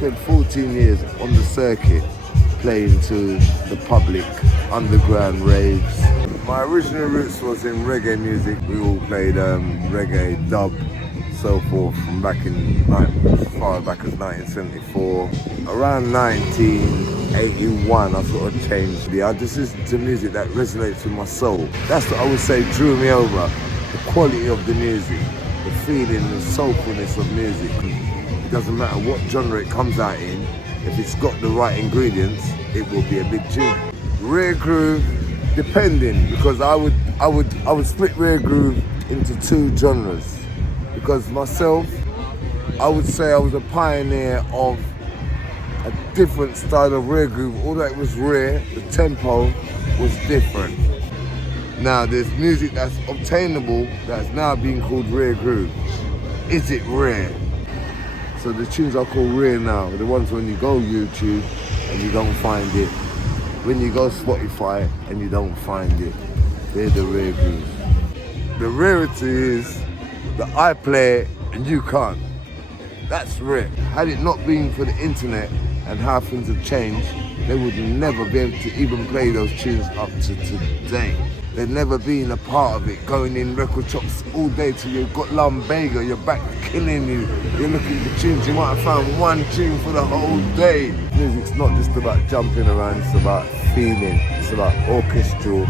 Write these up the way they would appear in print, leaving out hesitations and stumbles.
spent 14 years on the circuit playing to the public, underground raves. My original roots was in reggae music. We all played reggae, dub, so forth, from back in, as far back as 1974. Around 1981, I sort of changed. I just listened to music that resonates with my soul. That's what I would say drew me over. The quality of the music, the feeling, the soulfulness of music. It doesn't matter what genre it comes out in, if it's got the right ingredients, it will be a big tune. Rare groove, depending, because I would split rare groove into two genres. Because myself, I would say I was a pioneer of a different style of rare groove. Although it was rare, the tempo was different. Now there's music that's obtainable that's now being called rare groove. Is it rare? So the tunes I call rare now are the ones when you go YouTube and you don't find it. When you go Spotify and you don't find it. They're the rare grooves. The rarity is that I play it and you can't. That's rare. Had it not been for the internet and how things have changed, they would never be able to even play those tunes up to today. They've never been a part of it, going in record shops all day till you've got lumbago, your back killing you. You're looking at the tunes, you might have found one tune for the whole day. Music's not just about jumping around, it's about feeling. It's about orchestral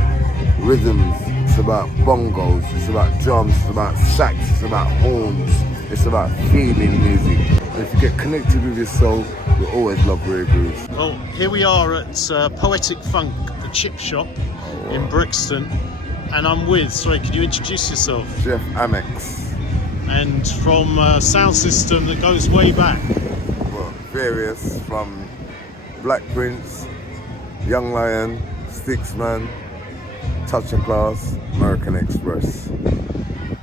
rhythms, it's about bongos, it's about drums, it's about sax, it's about horns, it's about feeling music. And if you get connected with your soul, you'll always love Rare Grooves. Well, here we are at Poetic Funk, the chip shop in Brixton, and I'm with, sorry, could you introduce yourself? Geoff Amex. And from a sound system that goes way back. Well, various, from Black Prince, Young Lion, Sticksman, Touch and Class, American Express.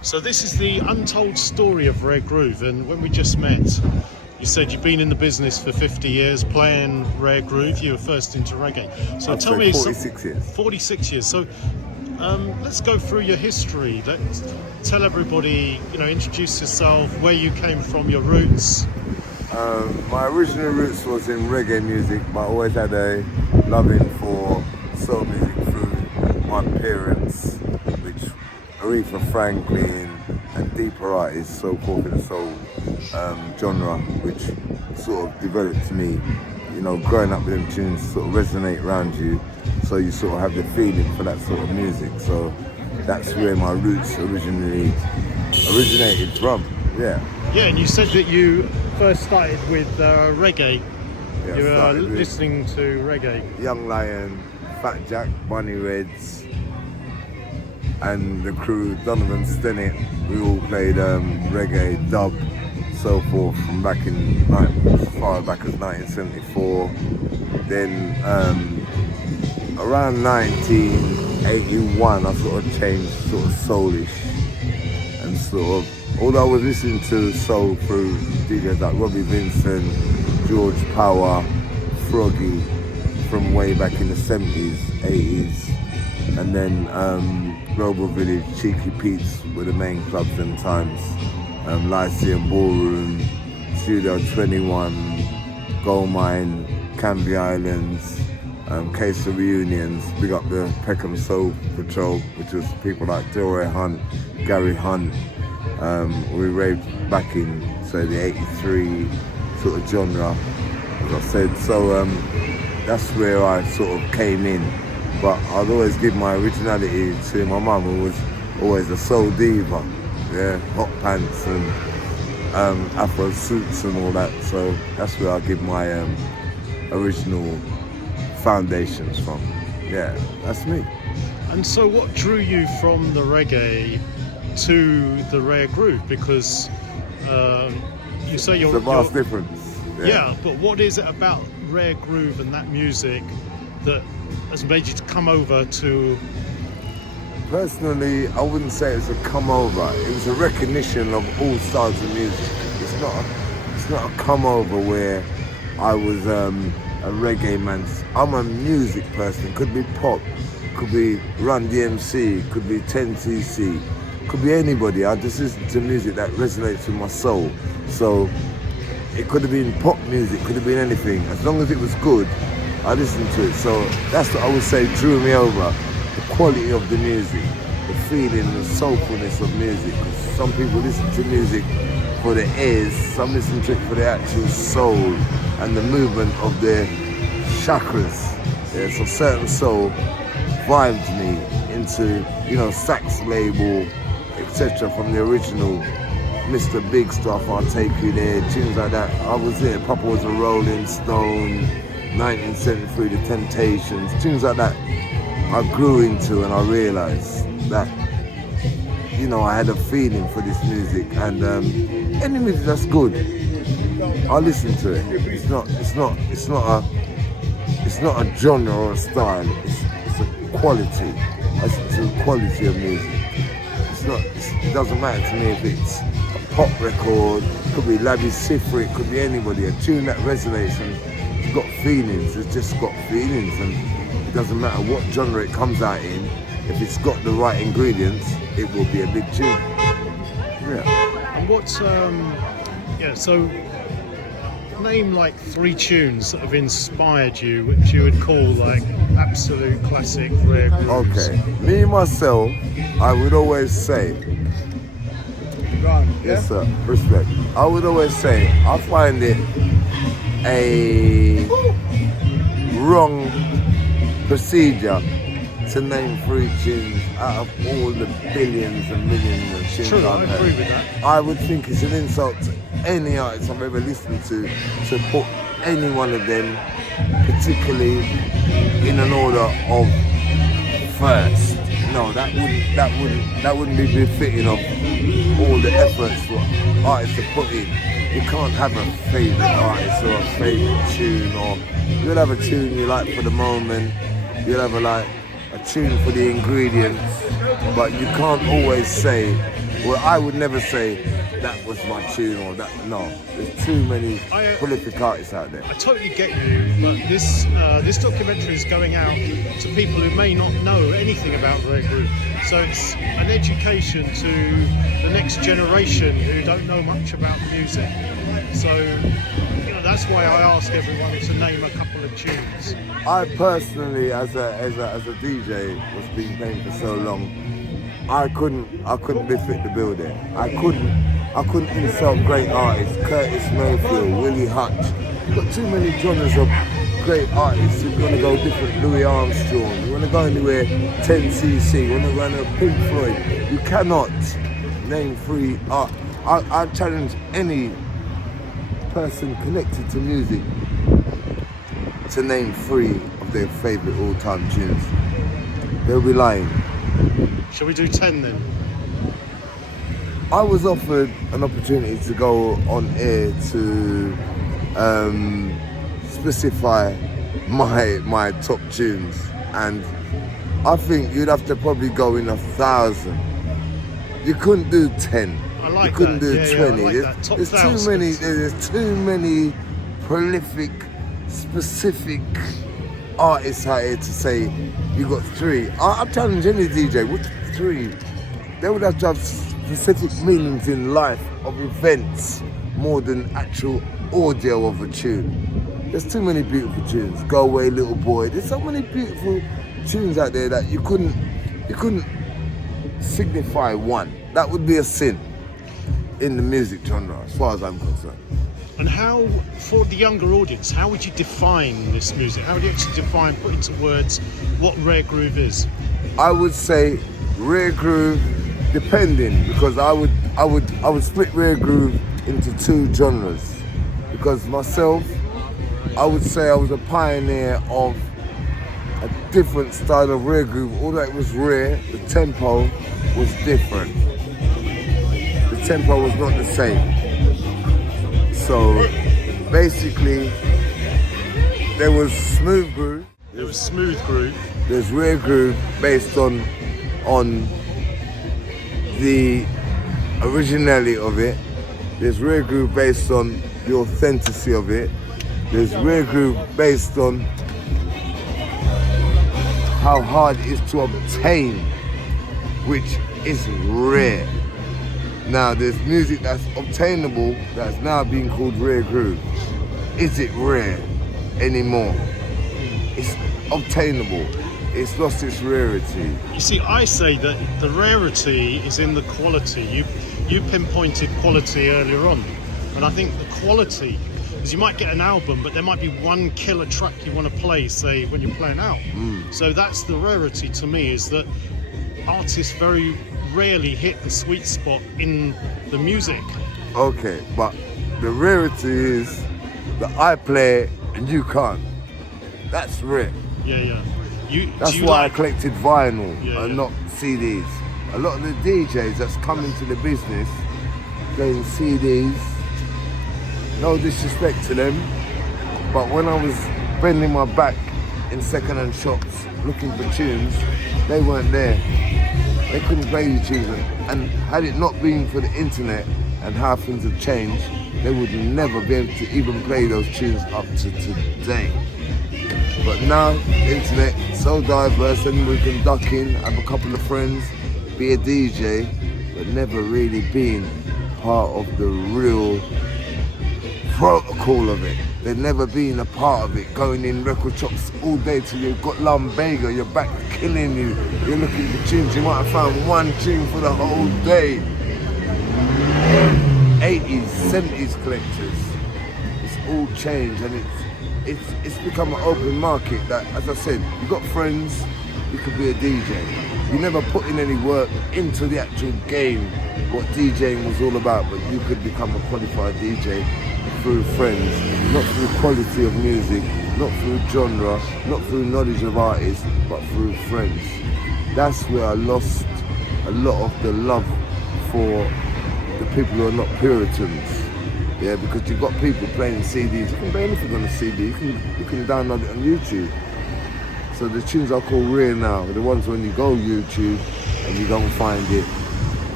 So this is the Untold Story of Raregroove, and when we just met, you said you've been in the business for 50 years playing Rare Groove. You were first into reggae. So I'd tell say me, 46 years. 46 years. So let's go through your history. Let's tell everybody, introduce yourself, where you came from, your roots. My original roots was in reggae music, but I always had a loving for soul music through my parents, which Aretha Franklin and deeper artists, so-called in the soul genre, which sort of developed me. Growing up with them tunes sort of resonate around you, so you sort of have the feeling for that sort of music. So that's where my roots originated from. Yeah. Yeah, and you said that you first started with reggae. Yeah, you were listening to reggae. Young Lion, Fat Jack, Bunny Reds, and the crew, Donovan Stennett. We all played reggae, dub, so forth, from back in as far back as 1974. Then around 1981, I sort of changed sort of soulish, and sort of, although I was listening to soul through DJs like Robbie Vincent, George Power, Froggy, from way back in the 70s, 80s, and then Global Village, Cheeky Pete's were the main clubs and times. Lyceum Ballroom, Studio 21, Gold Mine, Canby Islands, Case of Reunions. Big up the Peckham Soul Patrol, which was people like Delroy Hunt, Gary Hunt. We raved back in, say, the 83 sort of genre, as I said. So that's where I sort of came in. But I'd always give my originality to my mum, who was always a soul diva. Yeah, hot pants and afro suits and all that. So that's where I give my original foundations from. Yeah, that's me. And so what drew you from the reggae to the Rare Groove? Because you say you're... It's a vast difference. Yeah, but what is it about Rare Groove and that music that has made you to come over to... Personally, I wouldn't say it's a come over. It was a recognition of all styles of music. It's not a come over where I was a reggae man. I'm a music person. Could be pop, could be Run DMC, could be 10cc, could be anybody. I just listen to music that resonates with my soul. So It could have been pop music, could have been anything. As long as it was good, I listened to it. So that's what I would say drew me over. The quality of the music, the feeling, the soulfulness of music. 'Cause some people listen to music for the ears, some listen to it for the actual soul and the movement of their chakras. Yeah, so Certain Soul vibed me into, sax label, etc. from the original Mr. Big Stuff, I'll Take You There, tunes like that. I was there. Papa Was a Rolling Stone, 1973, The Temptations, tunes like that. I grew into and I realised that, I had a feeling for this music, and any music that's good, I listen to it. It's not a genre or a style. It's a quality. I listen to the quality of music. It doesn't matter to me if it's a pop record, it could be Lavi Sifri, it could be anybody. A tune that resonates and it's got feelings. It's just got feelings, and it doesn't matter what genre it comes out in. If it's got the right ingredients, it will be a big tune. Yeah. And what's so name like 3 tunes that have inspired you, which you would call like absolute classic rare grooves. Okay, me myself, I would always say, yes sir, respect. I would always say, I find it a wrong procedure to name 3 tunes out of all the billions and millions of tunes True, I've I heard. agree with that. I would think it's an insult to any artist I've ever listened to put any one of them particularly in an order of first. No, that wouldn't be befitting of all the efforts what artists have put in. You can't have a favourite artist or a favourite tune, or you'll have a tune you like for the moment, you'll have a tune for the ingredients, but you can't always say, well, I would never say that was my tune or that. No, there's too many prolific artists out there. I totally get you, but this documentary is going out to people who may not know anything about Regroup. So it's an education to the next generation who don't know much about music. So that's why I ask everyone to name a couple of tunes. I personally, as a DJ, was being playing for so long, I couldn't befit the bill there. I couldn't insult great artists, Curtis Mayfield, Willie Hutch. You've got too many genres of great artists. You're gonna go different, Louis Armstrong, you wanna go anywhere, 10cc, you wanna go anywhere, Pink Floyd. You cannot name 3 art. I challenge any person connected to music to name 3 of their favourite all-time tunes. They'll be lying. Shall we do 10 then? I was offered an opportunity to go on air to specify my top tunes, and I think you'd have to probably go in 1,000. You couldn't do 10. I like you couldn't that. do 20. I like that. Top There's too many prolific, specific artists out here to say you got 3. I challenge any DJ, what's 3? They would have to have specific meanings in life of events more than actual audio of a tune. There's too many beautiful tunes. Go Away Little Boy. There's so many beautiful tunes out there that you couldn't signify one. That would be a sin in the music genre, as far as I'm concerned. And how, for the younger audience, how would you define this music? How would you actually put into words what rare groove is? I would say rare groove, depending, because I would split rare groove into 2 genres. Because myself, I would say I was a pioneer of a different style of rare groove. Although it was rare, the tempo was different. The tempo was not the same. So basically, there was smooth groove. There's rare groove based on the originality of it. There's rare groove based on the authenticity of it. There's rare groove based on how hard it is to obtain, which is rare. Now there's music that's obtainable that's now being called rare groove. Is it rare anymore? It's obtainable. It's lost its rarity. You see, I say that the rarity is in the quality. You pinpointed quality earlier on, and I think the quality is you might get an album, but there might be one killer track you want to play, say when you're playing out. So that's the rarity to me, is that artists very rarely hit the sweet spot in the music. Okay, but the rarity is that I play and you can't. That's rare. Yeah. That's why I collected vinyl and Yeah. not CDs. A lot of the DJs that's come into the business playing CDs, no disrespect to them, but when I was bending my back in second-hand shops looking for tunes, they weren't there. They couldn't play the tunes, and had it not been for the internet and how things have changed, they would never be able to even play those tunes up to today. But now, the internet is so diverse and we can duck in, have a couple of friends, be a DJ, but never really being part of the real protocol of it. They've never been a part of it, going in record shops all day till you've got lumbago, your back killing you, you're looking for tunes, you might have found one tune for the whole day. 80s, 70s collectors, it's all changed, and it's become an open market that, as I said, you've got friends, you could be a DJ. You never put in any work into the actual game, what DJing was all about, but you could become a qualified DJ through friends, not through quality of music, not through genre, not through knowledge of artists, but through friends. That's where I lost a lot of the love for the people who are not Puritans. Yeah, because you've got people playing CDs. You can play anything on a CD. You can download it on YouTube. So the tunes I call rare now are the ones when you go YouTube and you don't find it.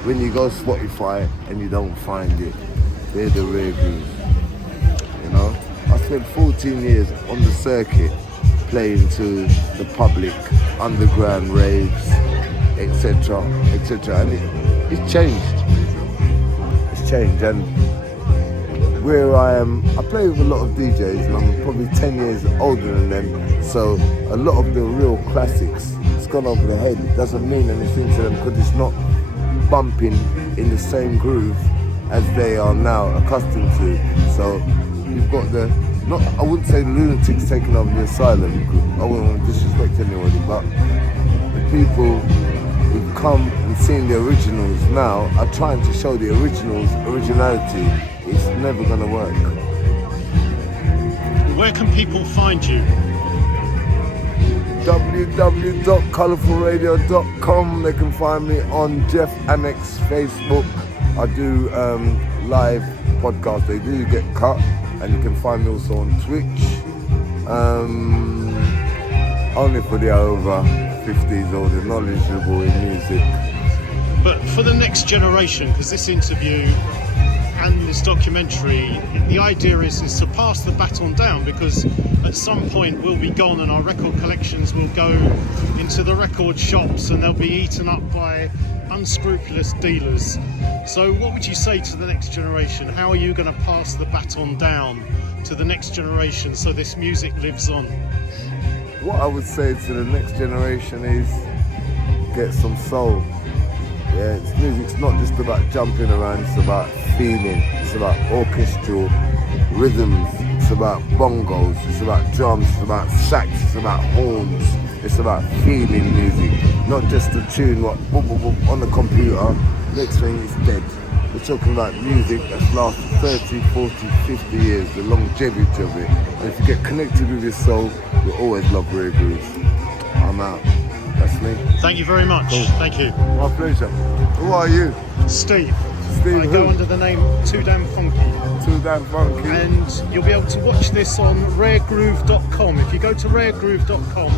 When you go Spotify and you don't find it, they're the rare grooves. You know, I spent 14 years on the circuit playing to the public, underground raves, etc., etc. And it's changed. It's changed, and where I am, I play with a lot of DJs and I'm probably 10 years older than them, so a lot of the real classics, it's gone over the head. It doesn't mean anything to them because it's not bumping in the same groove as they are now accustomed to. So you've got I wouldn't say the lunatics taking over the asylum, because I wouldn't want to disrespect anybody, but the people who've come and seen the originals now are trying to show the originals originality. It's never gonna work. Where can people find you? www.colourfulradio.com. They can find me on Geoff Amex Facebook. I do live podcasts. They do get cut, and you can find me also on Twitch. Only for the over 50s or the knowledgeable in music. But for the next generation, because this interview and this documentary, the idea is to pass the baton down, because at some point we'll be gone and our record collections will go into the record shops and they'll be eaten up by unscrupulous dealers. So what would you say to the next generation? How are you going to pass the baton down to the next generation so this music lives on? What I would say to the next generation is get some soul. Yeah, music's not just about jumping around, it's about feeling, it's about orchestral rhythms, it's about bongos, it's about drums, it's about sax, it's about horns, it's about feeling music, not just a tune what boop, boop, boop, on the computer, next thing is dead. We're talking about music that's lasted 30, 40, 50 years, the longevity of it. And if you get connected with your soul, you'll always love RAREGROOVES. I'm out. That's me. Thank you very much. Cool. Thank you. My pleasure. Who are you? Steve. Steve I go under the name Too Damn Funky. Too Damn Funky. And you'll be able to watch this on raregroove.com. If you go to raregroove.com,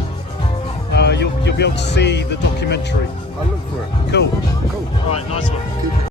you'll be able to see the documentary. I'll look for it. Cool. Cool. All right, nice one.